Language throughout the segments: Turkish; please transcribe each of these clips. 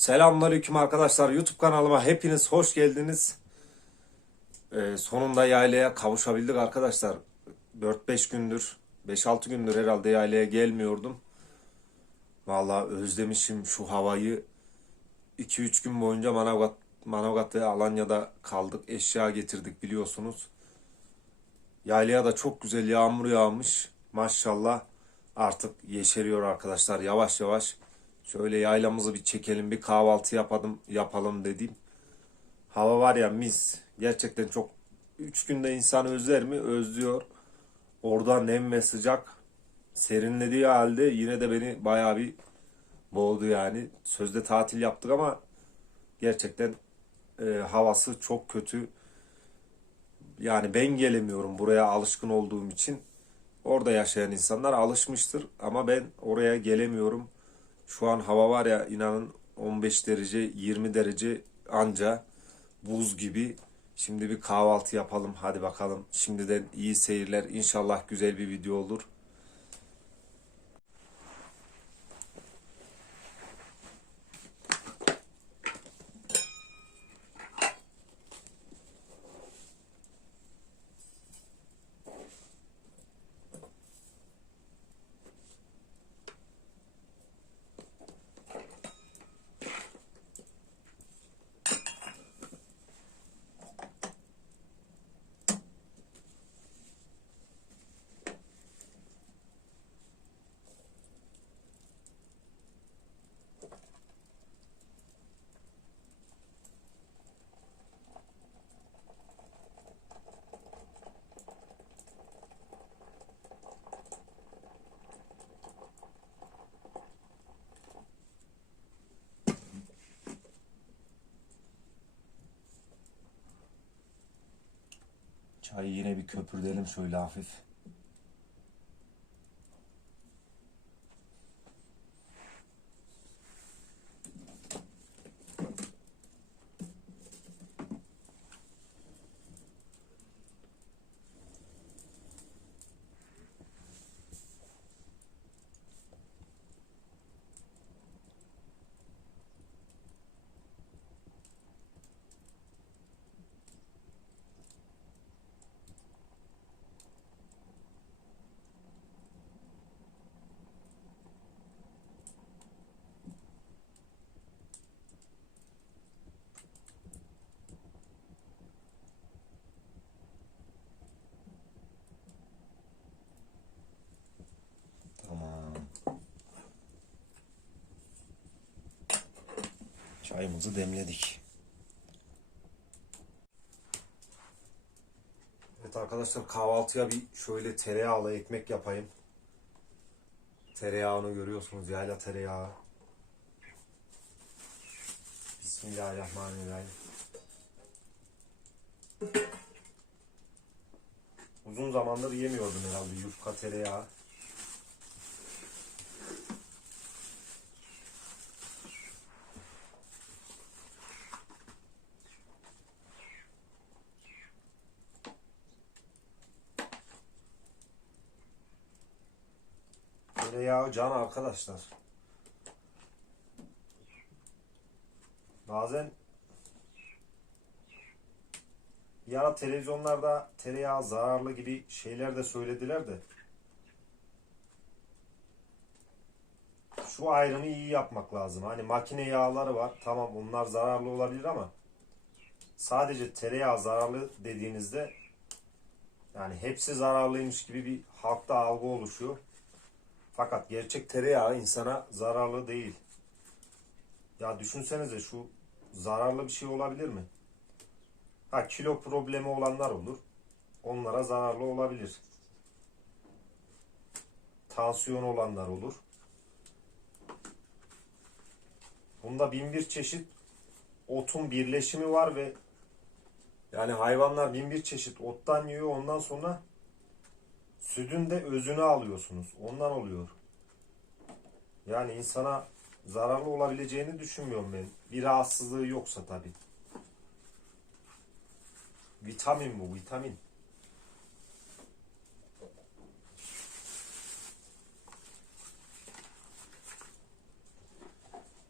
Selamünaleyküm arkadaşlar. YouTube kanalıma hepiniz hoş geldiniz. Ee, sonunda yaylaya kavuşabildik arkadaşlar. 4-5 gündür, 5-6 gündür herhalde yaylaya gelmiyordum. Vallahi özlemişim şu havayı. 2-3 gün boyunca Manavgat, Manavgat ve Alanya'da kaldık. Eşya getirdik biliyorsunuz. Yaylaya da çok güzel yağmur yağmış. Maşallah artık yeşeriyor arkadaşlar yavaş yavaş. Şöyle yaylamızı bir çekelim, bir kahvaltı yapalım, yapalım dedim. Hava var ya mis. Gerçekten çok 3 günde insan özler mi? Özlüyor. Orada nem ve sıcak serinlediği halde yine de beni bayağı bir boğdu yani. Sözde tatil yaptık ama gerçekten e, havası çok kötü. Yani ben gelemiyorum buraya alışkın olduğum için. Orada yaşayan insanlar alışmıştır ama ben oraya gelemiyorum. Şu an hava var ya inanın 15 derece 20 derece anca buz gibi. Şimdi bir kahvaltı yapalım hadi bakalım. Şimdiden iyi seyirler. İnşallah güzel bir video olur. Çayı yine bir köpürdelim şöyle hafif. Tamam. Çayımızı demledik. Evet arkadaşlar kahvaltıya bir şöyle tereyağlı ekmek yapayım. Tereyağını görüyorsunuz yayla tereyağı. Bismillahirrahmanirrahim. Uzun zamandır yemiyordum herhalde yufka tereyağı. Tereyağı can arkadaşlar. Bazen bir ara televizyonlarda tereyağı zararlı gibi şeyler de söylediler de şu ayrımı iyi yapmak lazım. Hani makine yağları var. Tamam onlar zararlı olabilir ama sadece tereyağı zararlı dediğinizde yani hepsi zararlıymış gibi bir halkta algı oluşuyor. Fakat gerçek tereyağı insana zararlı değil. Ya düşünsenize şu zararlı bir şey olabilir mi? Ha kilo problemi olanlar olur. Onlara zararlı olabilir. Tansiyon olanlar olur. Bunda bin bir çeşit otun birleşimi var ve yani hayvanlar bin bir çeşit ottan yiyor ondan sonra sütün de özünü alıyorsunuz. Ondan oluyor. Yani insana zararlı olabileceğini düşünmüyorum ben. Bir rahatsızlığı yoksa tabi. Vitamin bu, vitamin.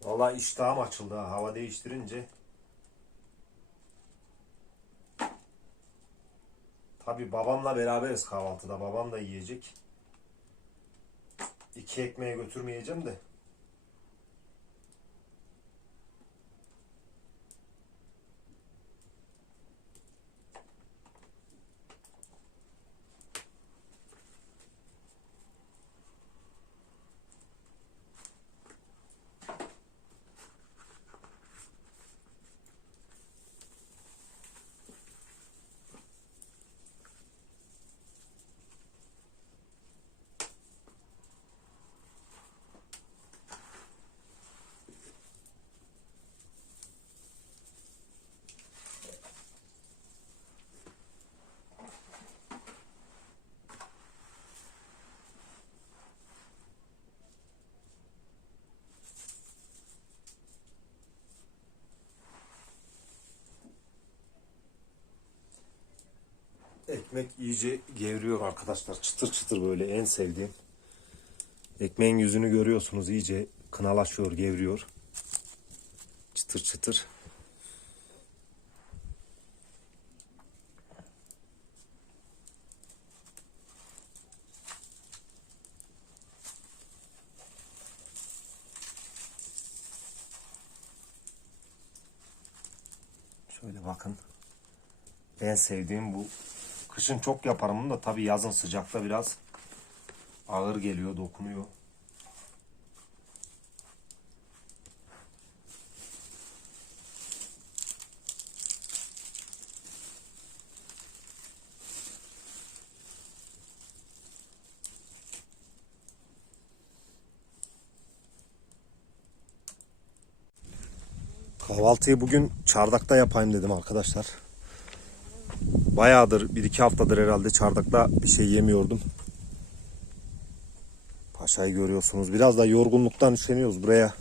Valla iştahım açıldı ha, hava değiştirince. Tabi babamla beraberiz kahvaltıda. Babam da yiyecek. İki ekmeğe götürmeyeceğim de. Ekmek iyice gevriyor arkadaşlar. Çıtır çıtır böyle en sevdiğim. Ekmeğin yüzünü görüyorsunuz iyice kınalaşıyor, gevriyor. Çıtır çıtır. Şöyle bakın. En sevdiğim bu. Kışın çok yaparım da tabii yazın sıcakta biraz ağır geliyor, dokunuyor. Kahvaltıyı bugün çardakta yapayım dedim arkadaşlar. Bayağıdır, bir iki haftadır herhalde çardakta bir şey yemiyordum. Paşayı görüyorsunuz. Biraz da yorgunluktan üşeniyoruz buraya.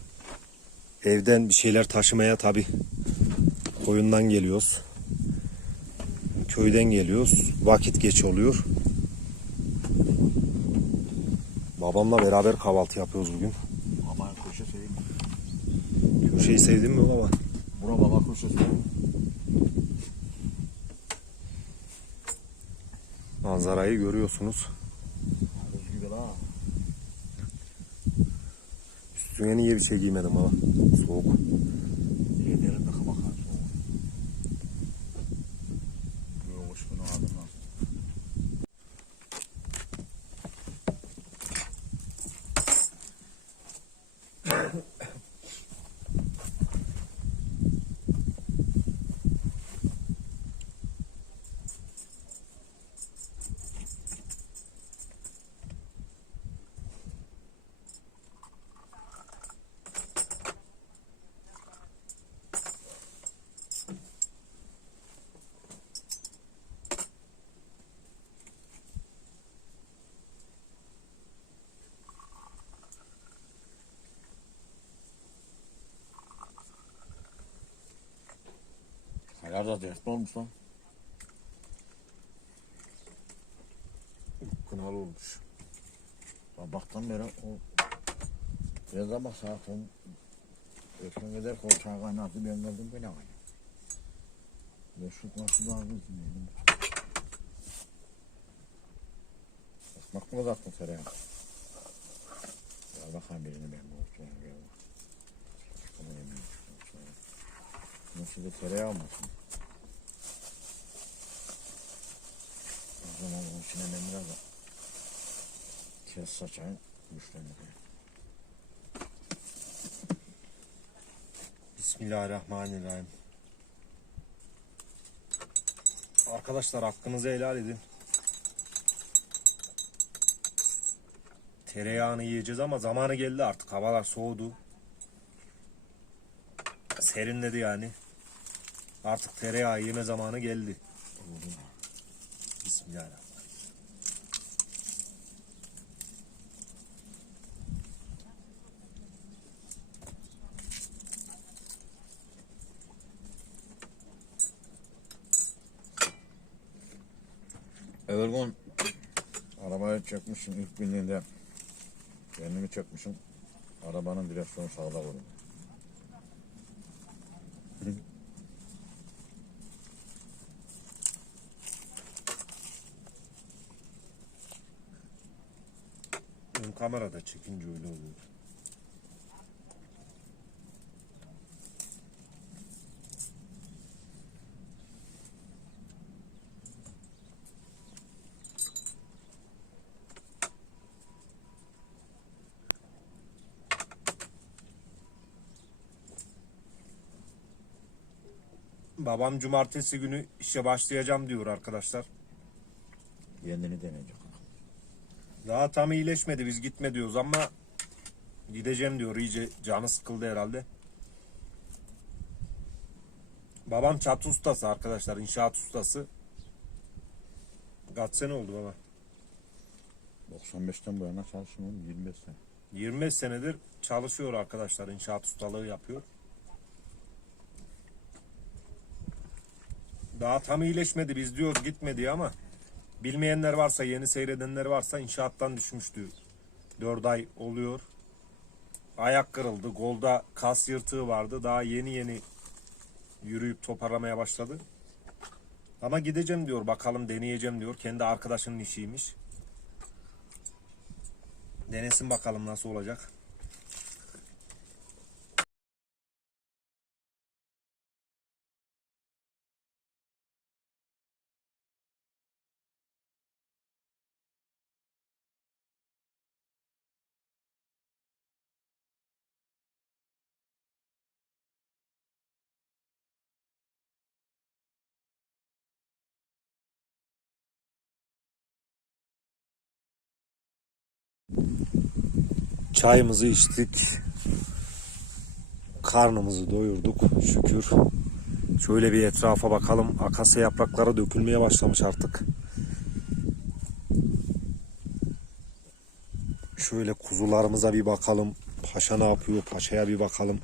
Evden bir şeyler taşımaya tabi. Koyundan geliyoruz. Köyden geliyoruz. Vakit geç oluyor. Babamla beraber kahvaltı yapıyoruz bugün. Baba köşe seveyim. Köşeyi sevdin mi baba? Bura baba köşe seveyim. Manzarayı görüyorsunuz. Üstüne niye bir şey giymedim baba? Soğuk. Yedirinde kabak ha soğuk. Yoğuş bunu aldım ha. Hayal da dert olmuş lan. Kınalı olmuş. Sabahtan beri o biraz ama saat on Ötken kadar kolçağı kaynattı ben geldim böyle kaynattı. Şu nasıl da ağzı izleyelim. Ekmek mi uzattın tereyağı? Gel bakalım birini ben bu yemiyorum. Nasıl da tereyağı olmasın? O zaman bunun içine da kes saçayım. Güçlenir. Bismillahirrahmanirrahim. Arkadaşlar hakkınızı helal edin. Tereyağını yiyeceğiz ama zamanı geldi artık. Havalar soğudu. Serinledi yani. Artık tereyağı yeme zamanı geldi. Bismillahirrahmanirrahim. Evvel gün arabaya çekmişim ilk bindiğinde kendimi çekmişim. Arabanın direksiyonu sağda vurdu. Kamerada çekince öyle oluyor. Babam cumartesi günü işe başlayacağım diyor arkadaşlar. Kendini deneyecek. Daha tam iyileşmedi biz gitme diyoruz ama gideceğim diyor iyice canı sıkıldı herhalde. Babam çatı ustası arkadaşlar inşaat ustası. Kaç sene oldu baba? 95'ten bu yana çalışıyorum 25 sene. 25 senedir çalışıyor arkadaşlar inşaat ustalığı yapıyor. Daha tam iyileşmedi biz diyoruz gitmedi ama bilmeyenler varsa yeni seyredenler varsa inşaattan düşmüştü. 4 ay oluyor. Ayak kırıldı. Golda kas yırtığı vardı. Daha yeni yeni yürüyüp toparlamaya başladı. Ama gideceğim diyor. Bakalım deneyeceğim diyor. Kendi arkadaşının işiymiş. Denesin bakalım nasıl olacak. Çayımızı içtik. Karnımızı doyurduk şükür. Şöyle bir etrafa bakalım. Akasya yaprakları dökülmeye başlamış artık. Şöyle kuzularımıza bir bakalım. Paşa ne yapıyor? Paşaya bir bakalım.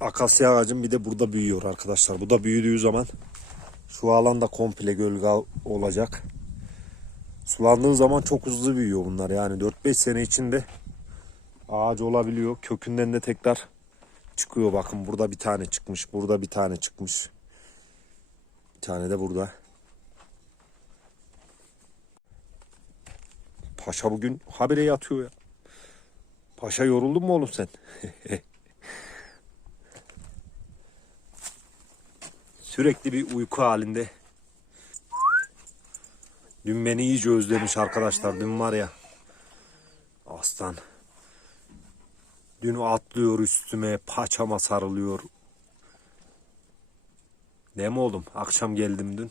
Akasya ağacım bir de burada büyüyor arkadaşlar. Bu da büyüdüğü zaman şu alanda komple gölge olacak. Sulandığı zaman çok hızlı büyüyor bunlar. Yani 4-5 sene içinde ağaç olabiliyor. Kökünden de tekrar çıkıyor. Bakın burada bir tane çıkmış. Burada bir tane çıkmış. Bir tane de burada. Paşa bugün habire yatıyor ya. Paşa yoruldun mu oğlum sen? Sürekli bir uyku halinde. Dün beni iyice özlemiş arkadaşlar. Dün var ya. Aslan. Dün atlıyor üstüme. Paçama sarılıyor. Ne mi oğlum? Akşam geldim dün.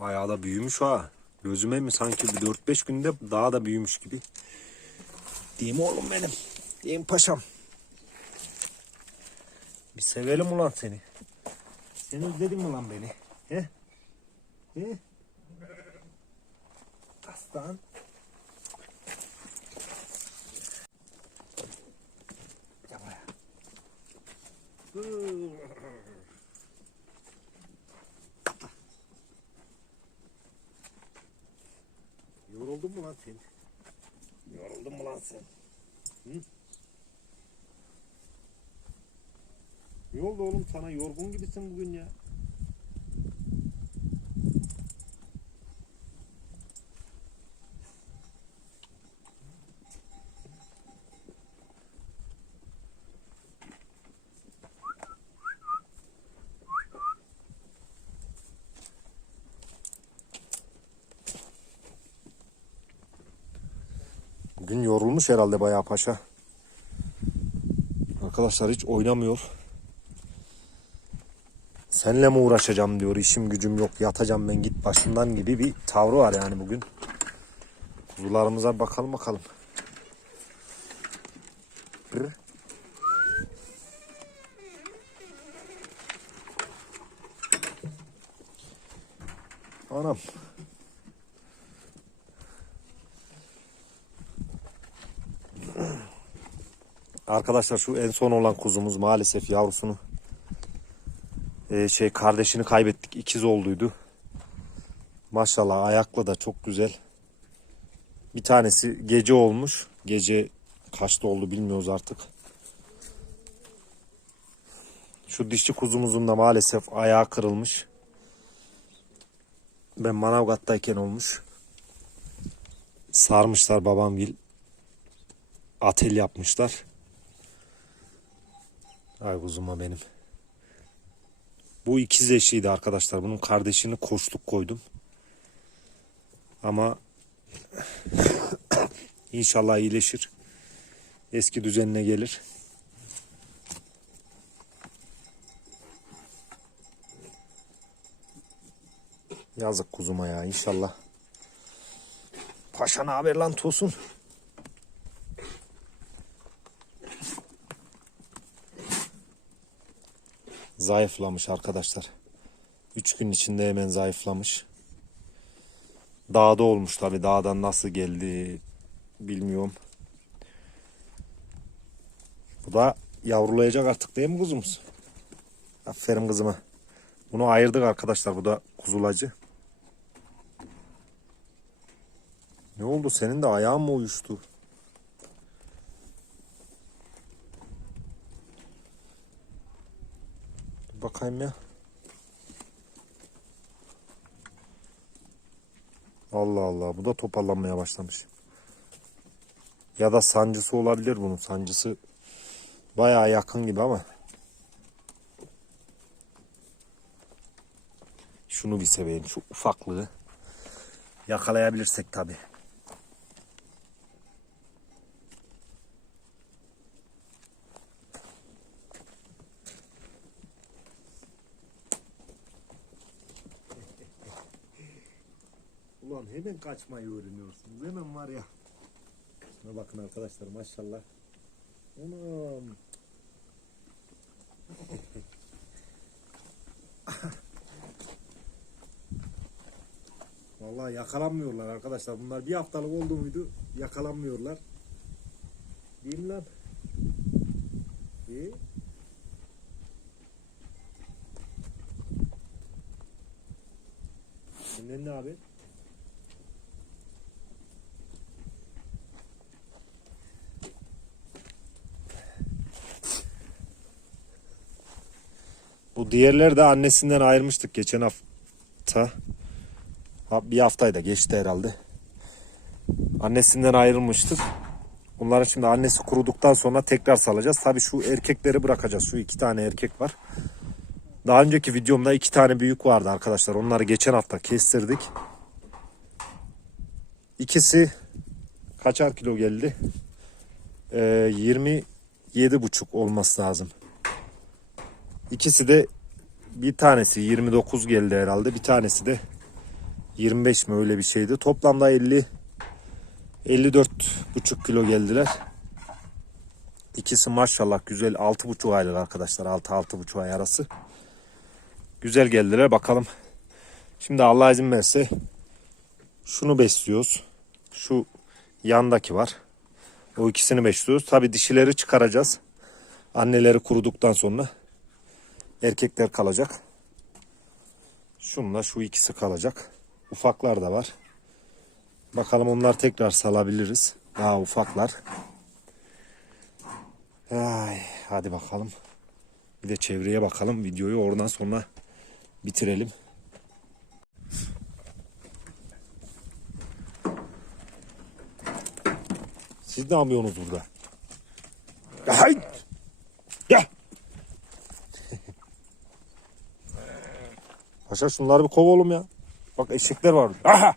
Bayağı da büyümüş ha. Gözüme mi sanki bir 4-5 günde daha da büyümüş gibi. Değil mi oğlum benim? Değil mi paşam? Bir sevelim ulan seni. Sen özledin mi lan beni? He? He? Aslan. Gel buraya. Yoruldun mu lan sen? Yoruldun mu lan sen? Ne oldu oğlum sana yorgun gibisin bugün ya. Bugün yorulmuş herhalde bayağı paşa. Arkadaşlar hiç oynamıyor. Senle mi uğraşacağım diyor. işim gücüm yok. Yatacağım ben git başımdan gibi bir tavrı var yani bugün. Kuzularımıza bakalım bakalım. Brr. Anam. Arkadaşlar şu en son olan kuzumuz maalesef yavrusunu e, şey kardeşini kaybettik. ikiz olduydu. Maşallah ayakla da çok güzel. Bir tanesi gece olmuş. Gece Kaçta oldu bilmiyoruz artık. Şu dişi kuzumuzun da maalesef ayağı kırılmış. Ben Manavgat'tayken olmuş. Sarmışlar babamgil. Atel yapmışlar. Ay kuzuma benim. Bu ikiz eşiydi arkadaşlar. Bunun kardeşini koçluk koydum. Ama inşallah iyileşir. Eski düzenine gelir. Yazık kuzuma ya inşallah. Paşa ne haber lan Tosun? Zayıflamış arkadaşlar. Üç gün içinde hemen zayıflamış. Dağda olmuş tabi. Dağdan nasıl geldi bilmiyorum. Bu da yavrulayacak artık değil mi kuzumuz? Aferin kızıma. Bunu ayırdık arkadaşlar. Bu da kuzulacı. Ne oldu? Senin de ayağın mı uyuştu? Dur bakayım ya. Allah Allah. Bu da toparlanmaya başlamış. Ya da sancısı olabilir bunun. Sancısı bayağı yakın gibi ama. Şunu bir seveyim. Şu ufaklığı. Yakalayabilirsek tabi. Kaçmayı öğreniyorsunuz. Hemen var ya. Şuna bakın arkadaşlar maşallah. Anam. Vallahi yakalanmıyorlar arkadaşlar. Bunlar bir haftalık oldu muydu yakalanmıyorlar. Değil mi lan? İyi. Senden ne abi? Bu diğerleri de annesinden ayırmıştık geçen hafta. Ha, bir haftayda geçti herhalde. Annesinden ayrılmıştık. Bunların şimdi annesi kuruduktan sonra tekrar salacağız. Tabi şu erkekleri bırakacağız. Şu iki tane erkek var. Daha önceki videomda iki tane büyük vardı arkadaşlar. Onları geçen hafta kestirdik. İkisi kaçar kilo geldi? Ee, 27 buçuk olması lazım. İkisi de bir tanesi 29 geldi herhalde. Bir tanesi de 25 mi öyle bir şeydi. Toplamda 50 54 buçuk kilo geldiler. İkisi maşallah güzel 6,5 aylık arkadaşlar. 6-6,5 ay arası. Güzel geldiler bakalım. Şimdi Allah izin verirse şunu besliyoruz. Şu yandaki var. O ikisini besliyoruz. Tabi dişileri çıkaracağız. Anneleri kuruduktan sonra erkekler kalacak. Şunla şu ikisi kalacak. Ufaklar da var. Bakalım onlar tekrar salabiliriz. Daha ufaklar. Ay, hadi bakalım. Bir de çevreye bakalım. Videoyu oradan sonra bitirelim. Siz ne yapıyorsunuz burada? Hay! Gel! Paşa şunları bir kov oğlum ya. Bak eşekler var. Aha!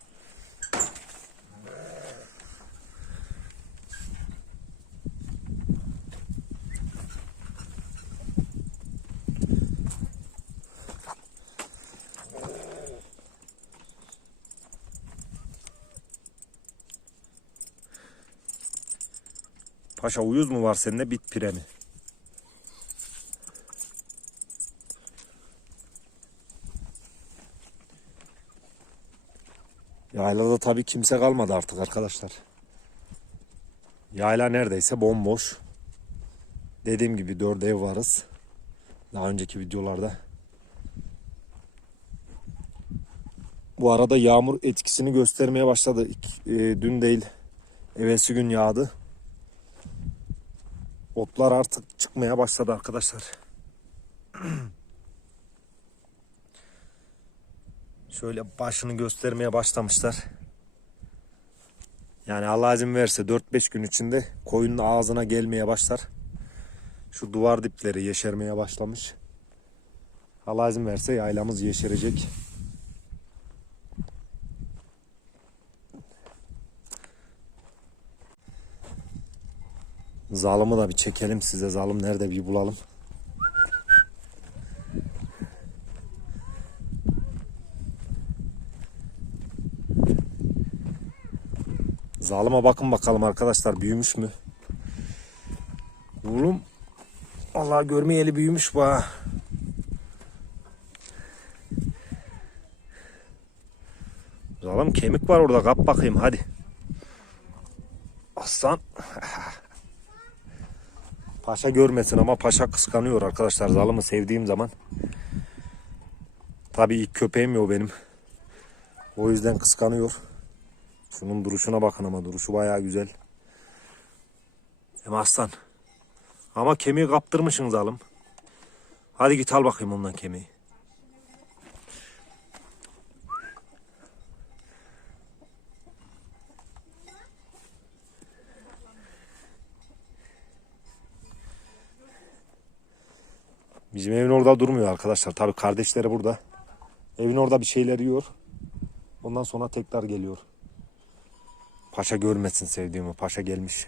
Paşa uyuz mu var seninle bit pire mi? Yaylada tabii kimse kalmadı artık arkadaşlar. Yayla neredeyse bomboş. Dediğim gibi dört ev varız. Daha önceki videolarda. Bu arada yağmur etkisini göstermeye başladı. E, dün değil, evvelsi gün yağdı. Otlar artık çıkmaya başladı arkadaşlar. Şöyle başını göstermeye başlamışlar. Yani Allah izin verirse 4-5 gün içinde koyunun ağzına gelmeye başlar. Şu duvar dipleri yeşermeye başlamış. Allah izin verirse yaylamız yeşerecek. Zalımı da bir çekelim size. Zalım nerede bir bulalım. Zalıma bakın bakalım arkadaşlar büyümüş mü? Oğlum Allah görmeyeli büyümüş bu ha. Zalım kemik var orada kap bakayım hadi. Aslan. Paşa görmesin ama paşa kıskanıyor arkadaşlar. Zalımı sevdiğim zaman. Tabii ilk köpeğim ya benim. O yüzden kıskanıyor. Şunun duruşuna bakın ama duruşu bayağı güzel. Hem aslan. Ama kemiği kaptırmışsın zalım. Hadi git al bakayım ondan kemiği. Bizim evin orada durmuyor arkadaşlar. Tabii kardeşleri burada. Evin orada bir şeyler yiyor. Ondan sonra tekrar geliyor. Paşa görmesin sevdiğimi. Paşa gelmiş.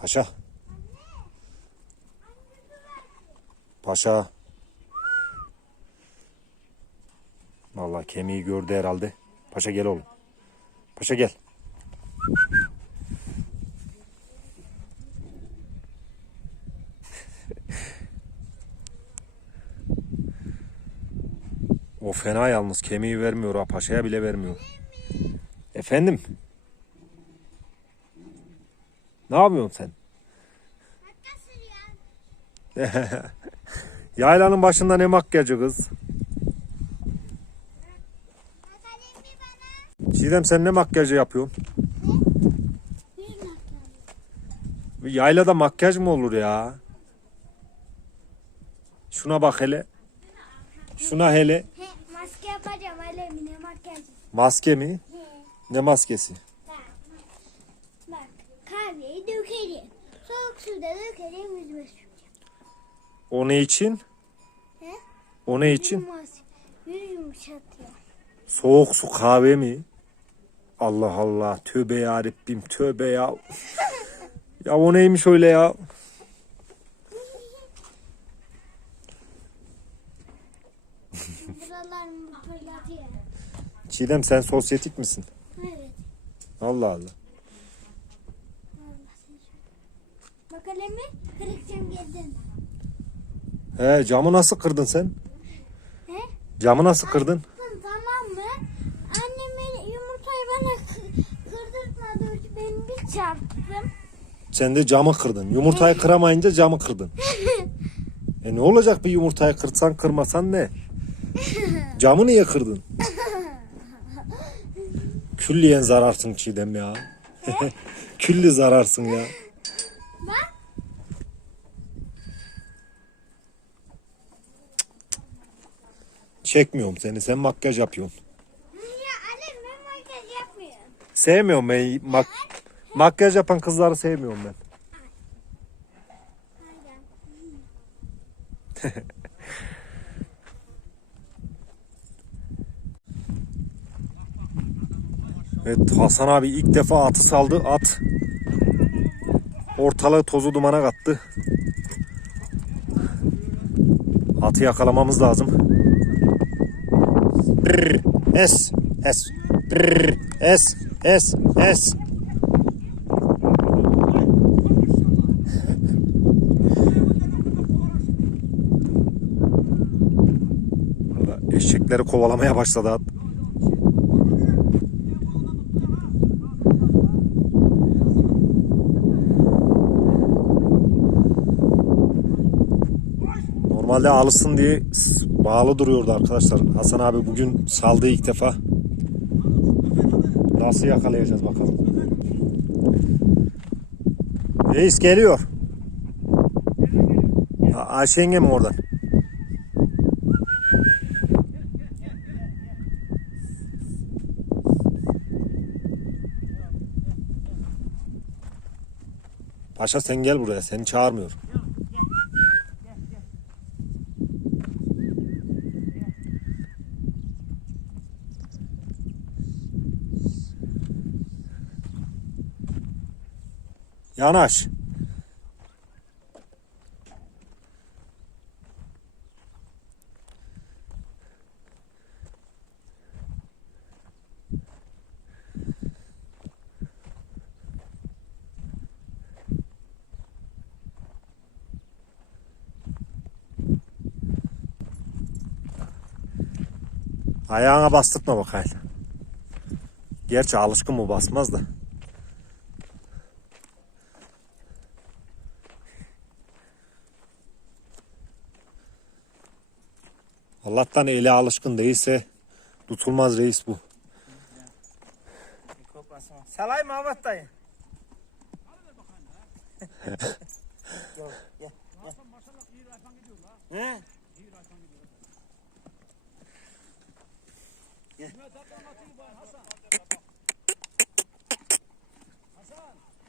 Paşa. Paşa. Vallahi kemiği gördü herhalde. Paşa gel oğlum. Paşa gel. O fena yalnız kemiği vermiyor ha paşaya bile vermiyor. Efendim? Ne yapıyorsun sen? Yaylanın başında ne makyajı kız? Çiğdem sen ne makyajı yapıyorsun? Yaylada makyaj mı olur ya? Şuna bak hele. Şuna hele. He, maske yapacağım alemine makyaj. Maske mi? Ne maskesi? bak. Bak kahveyi dökelim. Soğuk suda dökelim yüzüme süreceğim. O ne için? He? O ne için? Yüz yumuşatıyor. Soğuk su kahve mi? Allah Allah. Tövbe ya Rabbim. Tövbe ya. ya o neymiş öyle ya? Çiğdem sen sosyetik misin? Allah Allah. Bak alemi kırıkacağım geldin. He camı nasıl kırdın sen? He? Camı nasıl kırdın? Hı, Tamam mı? Annem beni yumurtayı bana kı- kırdırtmadı. Ben bir çarptım. Sen de camı kırdın. Yumurtayı kıramayınca camı kırdın. E ne olacak bir yumurtayı kırsan kırmasan ne? Camı niye kırdın? Külliyen zararsın Çiğdem ya. Külli zararsın ya. Bak. Çekmiyorum seni. Sen makyaj yapıyorsun. Ya annem ben makyaj yapmıyorum. Sevmiyorum ben. Mak makyaj yapan kızları sevmiyorum ben. Evet Hasan abi ilk defa atı saldı. At ortalığı tozu dumana kattı. Atı yakalamamız lazım. Es, es, es, es, es. Eşekleri kovalamaya başladı at. Normalde alışsın diye bağlı duruyordu arkadaşlar. Hasan abi bugün saldı ilk defa. Nasıl yakalayacağız bakalım. Reis geliyor. Ayşe yenge mi oradan? Paşa sen gel buraya. Seni çağırmıyor. Yanaş. Ayağına bastırtma bakayım. Gerçi alışkın mı basmaz da. Allah'tan eli alışkın değilse tutulmaz reis bu. Salay mı Ahmet dayı? Gel, gel, gel. He?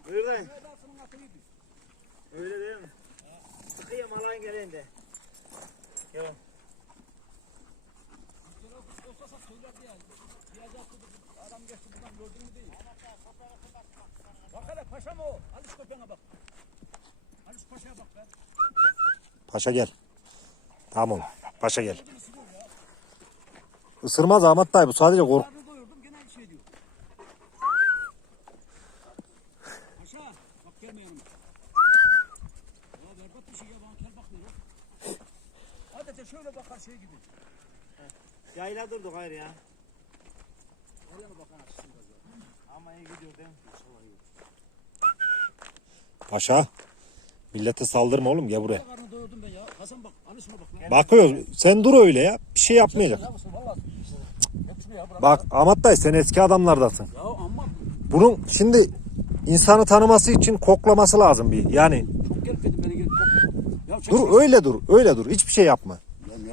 Buyur dayı. Öyle değil mi? Sıkayım alayım geleyim de. Gel. Bak hele paşam o. Al şu köpeğine bak. Al şu paşaya bak. Paşa gel. Tamam paşa gel. Isırmaz Ahmet dayı bu sadece kork. Paşa. Adeta şöyle bakar şey gibi. Yayla durduk hayır ya. Oraya mı bakar açsın biraz ya. Ama iyi gidiyor değil mi? Paşa. Millete saldırma oğlum gel buraya. Karnını doyurdum ben ya. Hasan bak şuna bak. lan. Bakıyoruz. Sen dur öyle ya. Bir şey yapmayacak. Ya mısın valla. Hepsini ya bırak. Bak Ahmet dayı sen eski adamlardasın. Ya ama Bunun şimdi insanı tanıması için koklaması lazım bir. Yani çok gelip beni gelip çok. Ya çek dur öyle dur. Öyle dur. Hiçbir şey yapma.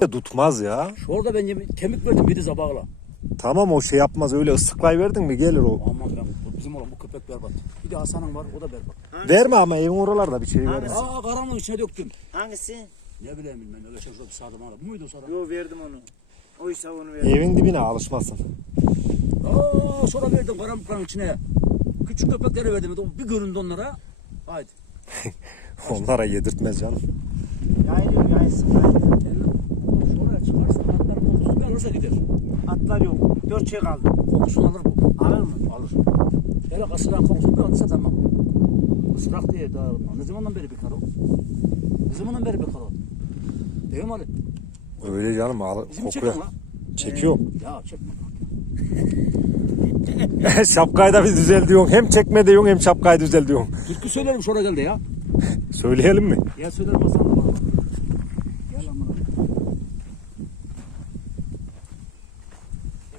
Ya Tutmaz ya. Şu orada ben kemik verdim biri zabağla. Tamam o şey yapmaz. Öyle ıslıklayıverdin mi gelir o. Aman ben bizim olan bu köpek berbat. Bir de Hasan'ın var o da berbat. Verme ama evin oralarda bir şey verme. Aa karanlığın içine döktüm. Hangisi? Ne bileyim ben öyle şey şurada bir sağdım hala. Bu muydu o sağdım? Yo verdim onu. Oysa onu verdim. Evin dibine alışmasın. Aa sonra verdim karanlıkların içine. Küçük köpekleri verdim. Bir göründü onlara. Haydi. Onlara yedirtmez canım. Yayılıyor yaysın yayılıyor. Şuraya çıkarsa atların kokusunu alırsa gider. Atlar yok. Dört şey kaldı. Kokusunu alır bu. Alır mı? Alır. Hele kasıran kokusunu bir alırsa tamam. Isırak diye daha ne zamandan beri bir karo? Ne zamandan beri bir karo? Değil mi Ali? Öyle canım mi kokuyor. lan? Çekiyorum. Ya çekme. şapkayı da bir düzel diyorsun. Hem çekme diyorsun hem şapkayı düzel diyorsun. Türkü söylerim şuraya geldi ya. Söyleyelim mi? Ya söylerim Hasan da bana. Gel lan bana.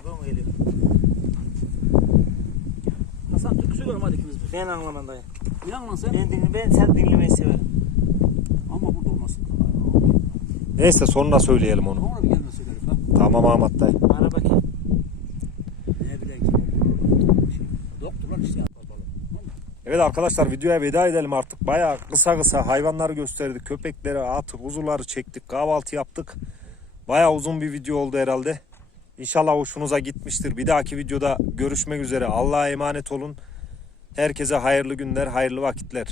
İbo mu geliyor? Hasan türkü söylerim hadi ikimiz bir. Ben anlamam dayı. Ne lan sen? Ben, dinle, ben sen dinlemeyi severim. Ama burada olmasın. Neyse sonra söyleyelim onu. Sonra bir gelme söylerim ha. Tamam Ahmet dayı. Ara bakayım. Ne bileyim ki. Doktorlar işte yapar Evet arkadaşlar videoya veda edelim artık. Bayağı kısa kısa hayvanları gösterdik. Köpekleri, atı, kuzuları çektik. Kahvaltı yaptık. Bayağı uzun bir video oldu herhalde. İnşallah hoşunuza gitmiştir. Bir dahaki videoda görüşmek üzere. Allah'a emanet olun. Herkese hayırlı günler, hayırlı vakitler.